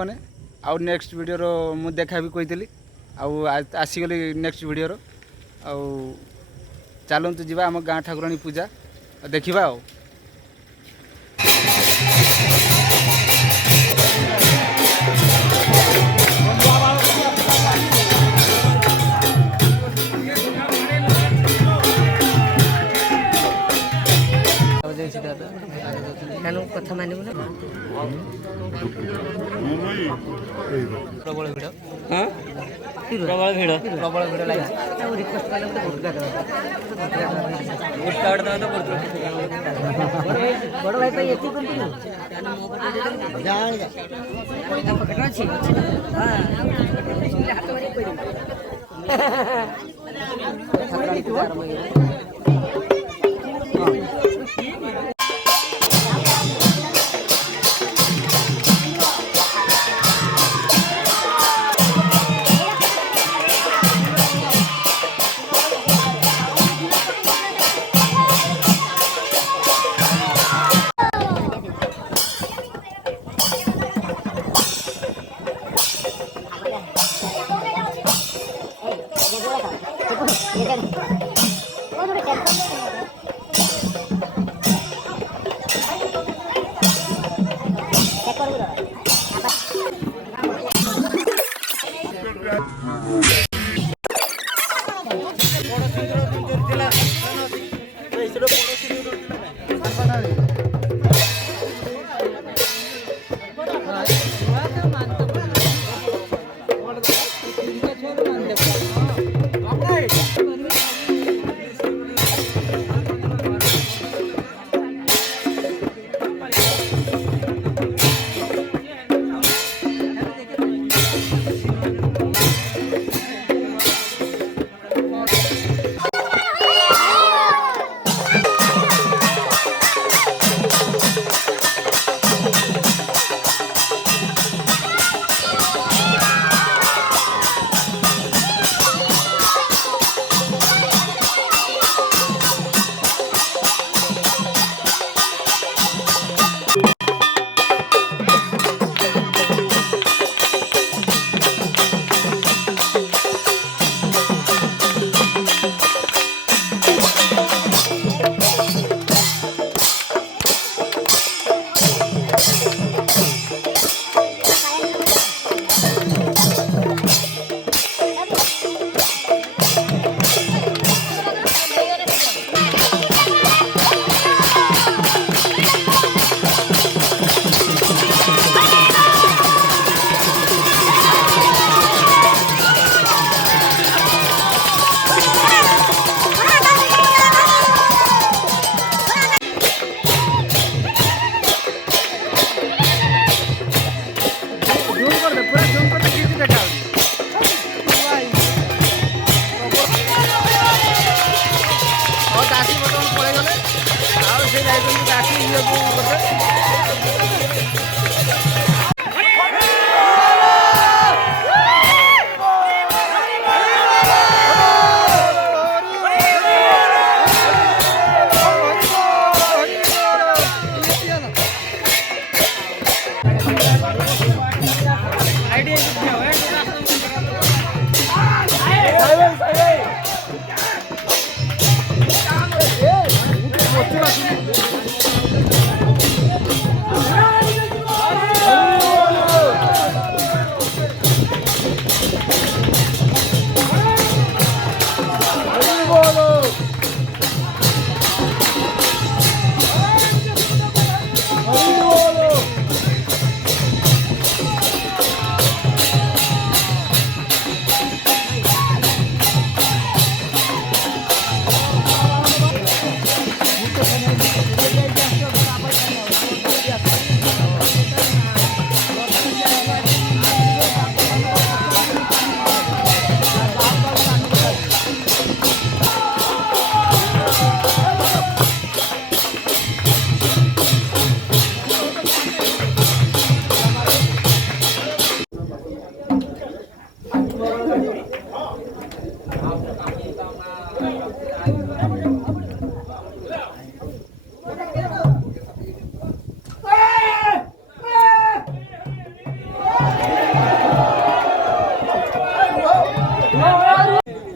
मैंने आउ next video मु देखा भी कही आसीगली नेक्स्ट वीडियो आउ चलतु जी आम गाँ ठाकुराणी पूजा देखा आ कथा मान प्रबल भिड़ प्रबल भिड़ प्रबल भिड़ लगे रिक्वेस्ट कले गुटका बड़ भाई पे एति कंटिन्यू जान पकड़ अछि हां हाथ मारी कोइ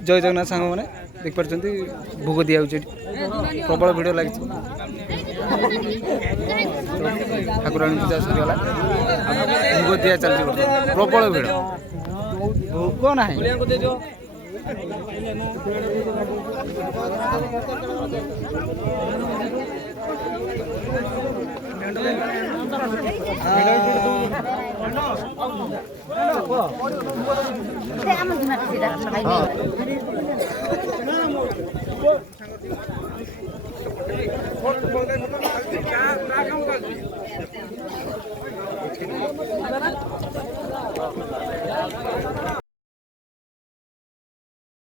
जय जगन्नाथ सांग मैंने देखिपार भोग दिया प्रबल भिड़ लगी ठाकुराणी पूजा सरीगला भोग दिया चलती प्रबल भिड़ भोग ना Saya aman gimana sih dah?